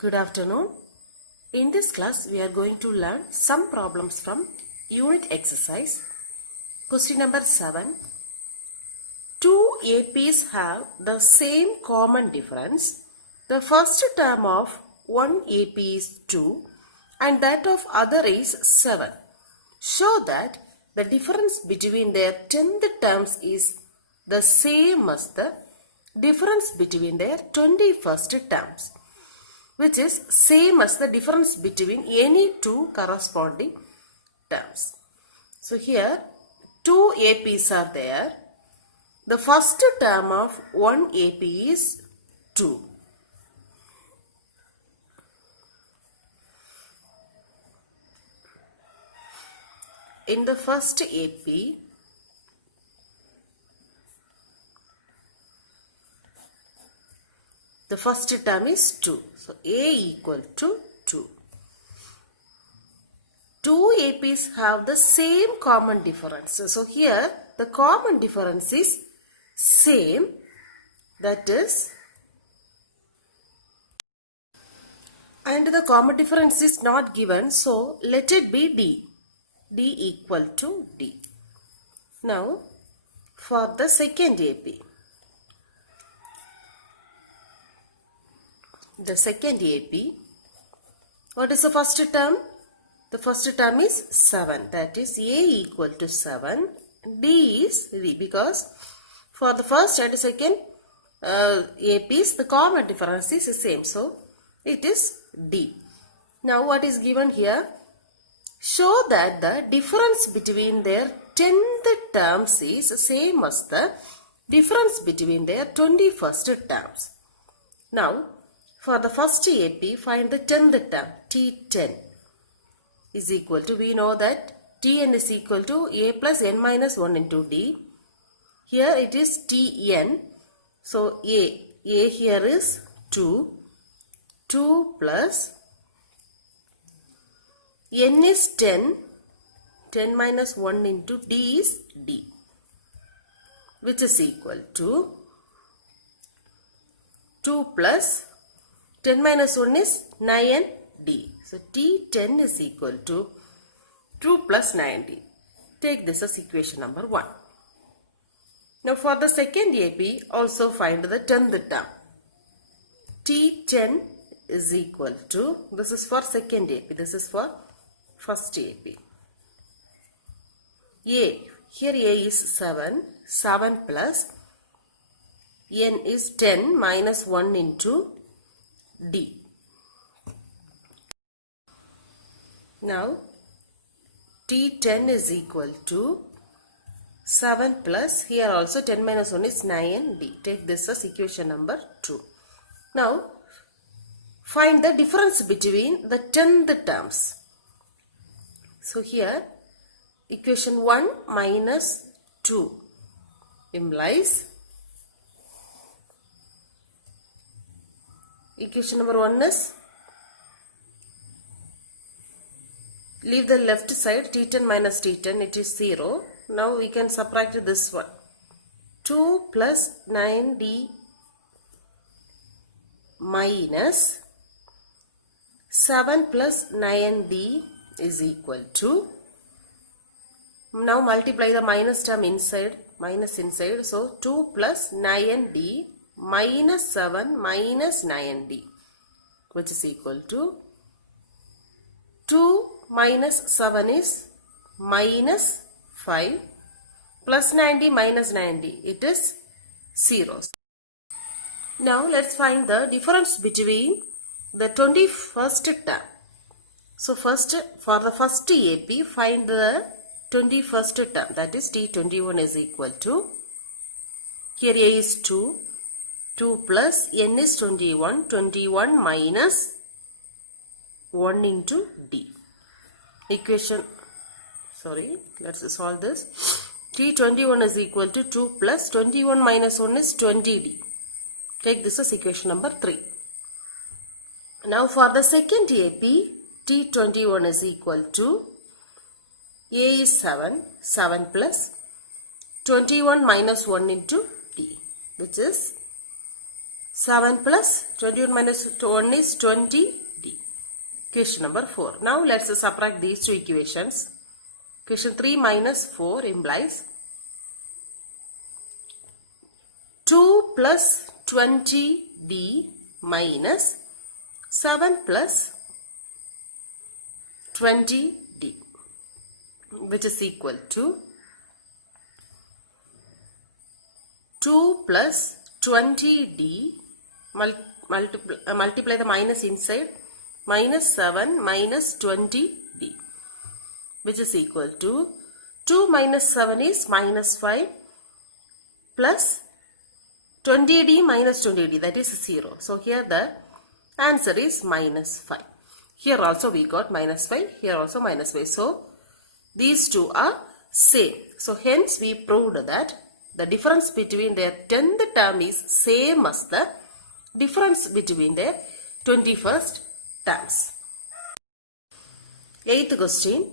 Good afternoon. In this class, we are going to learn some problems from unit exercise. Question number 7. Two APs have the same common difference. The first term of one AP is 2 and that of other is 7. Show that the difference between their 10th terms is the same as the difference between their 21st terms, which is same as the difference between any two corresponding terms. So here two APs are there. The first term of one AP is 2. In the first AP, the first term is 2. So A equal to 2. Two APs have the same common difference. So here the common difference is same, that is, and the common difference is not given, so let it be D. D equal to D. Now for the second AP. The second AP, what is the first term? The first term is 7. That is A equal to 7. D is 3 because for the first and second APs the common difference is the same. So it is D. Now what is given here? Show that the difference between their 10th terms is same as the difference between their 21st terms. Now for the first AP, find the 10th term, T10 is equal to, we know that Tn is equal to A plus n minus 1 into D. Here it is Tn. So A here is 2. 2 plus n is 10. 10 minus 1 into D is D, which is equal to 2 plus 10 minus 1 is 9D. So T10 is equal to 2 plus 9D. Take this as equation number 1. Now for the second AP, also find the 10th term. T10 is equal to, this is for second AP, this is for first AP. A, here A is 7. 7 plus n is 10 minus 1 into D. Now T10 is equal to 7 plus, here also 10 minus 1 is 9D. Take this as equation number 2. Now find the difference between the 10th terms. So here equation 1 minus 2 implies equation number 1 is, leave the left side, T10 minus T10, it is 0. Now we can subtract this one. 2 plus 9D minus 7 plus 9D is equal to, now multiply the minus term inside, minus inside. So 2 plus 9D minus 7 minus 9D, which is equal to 2 minus 7 is minus 5 plus 9D minus 9D, it is 0. Now let's find the difference between the 21st term. So first, for the first AP, find the 21st term, that is T21 is equal to, here A is 2. 2 plus n is 21. 21 minus 1 into D. Equation, let's solve this. T21 is equal to 2 plus 21 minus 1 is 20D. Take this as equation number 3. Now for the second AP, T21 is equal to, A is 7. 7 plus 21 minus 1 into D, which is 7 plus 21 minus 1 is 20d. Question number 4. Now let's subtract these two equations. Equation 3 minus 4 implies 2 plus 20d minus 7 plus 20d, which is equal to 2 plus 20d, multiply the minus inside, minus 7 minus 20d, which is equal to 2 minus 7 is minus 5 plus 20d minus 20d, that is 0. So here the answer is minus 5. Here also we got minus 5, here also minus 5. So these two are same. So hence we proved that the difference between their 10th term is same as the difference between their 21st terms. 8th question.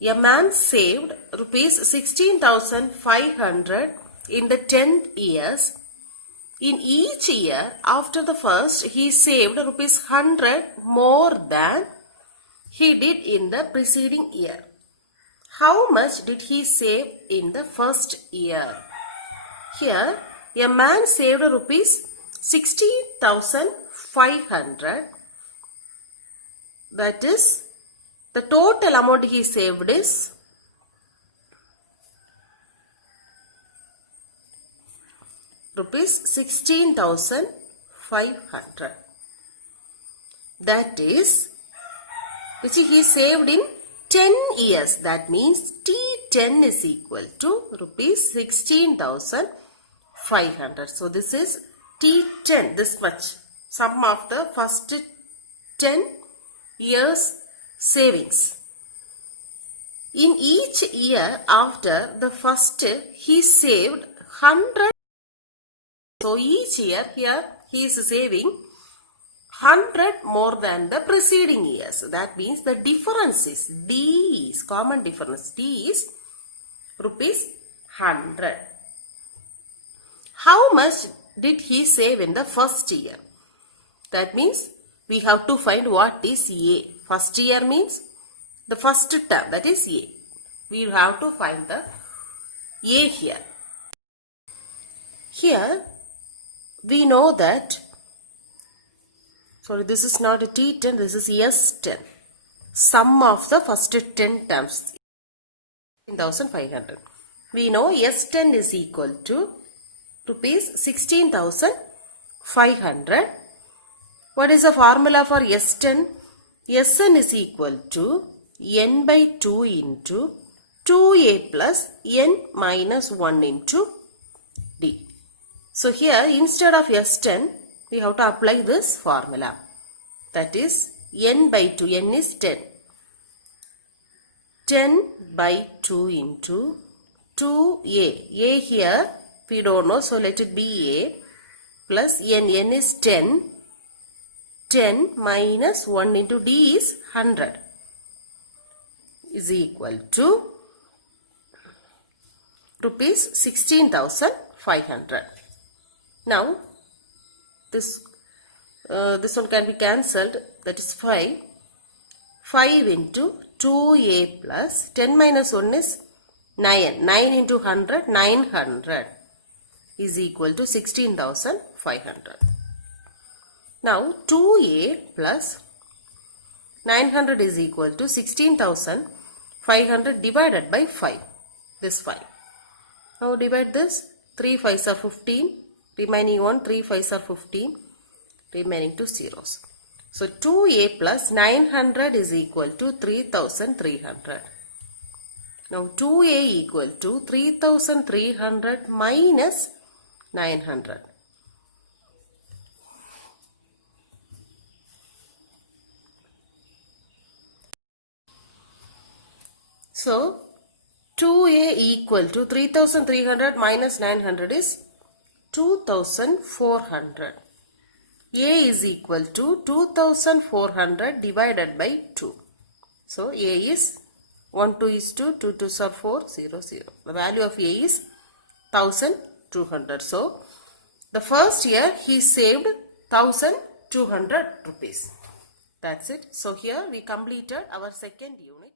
A man saved rupees 16,500 in the 10th years. In each year after the first, he saved rupees 100 more than he did in the preceding year. How much did he save in the first year? Here, a man saved rupees 16,500. That is, the total amount he saved is rupees 16,500. That is, which he saved in 10 years. That means T10 is equal to rupees 16,500. So this is T10, this much, sum of the first 10 years savings. In each year after the first, he saved 100. So each year here he is saving 100 more than the preceding years. That means the difference is D is common difference. D is rupees 100. How much did he save in the first year? That means we have to find what is A. First year means the first term, that is A. We have to find the A here. Here we know that, sorry, this is not a T10, this is S10. Sum of the first 10 terms, 16,500. We know S10 is equal to rupees 16,500. What is the formula for S10? Sn is equal to n by 2 into 2a plus n minus 1 into d. So here instead of S10, we have to apply this formula. That is n by 2, n is 10. 10 by 2 into 2a. A here we don't know, so let it be a, plus n. N is 10. 10 minus 1 into d is 100 is equal to rupees 16,500. Now this one can be cancelled, that is 5. 5 into 2a plus 10 minus 1 is 9. 9 into 100, 900 is equal to 16,500. Now 2a plus 900 is equal to 16,500 divided by 5. This 5. Now divide this. 3 5s are 15. Remaining 1, 3 5s are 15. Remaining 2 zeros. So 2a plus 900 is equal to 3,300. Now 2a equal to 3,300 minus 900. So 2a equal to 3,300 minus 900 is 2,400. A is equal to 2,400 divided by 2. So A is 1 2 is 2, 2 2s are 4, 0 0. The value of A is 1,200. So The first year he saved 1200 rupees. That's it. So here we completed our second unit.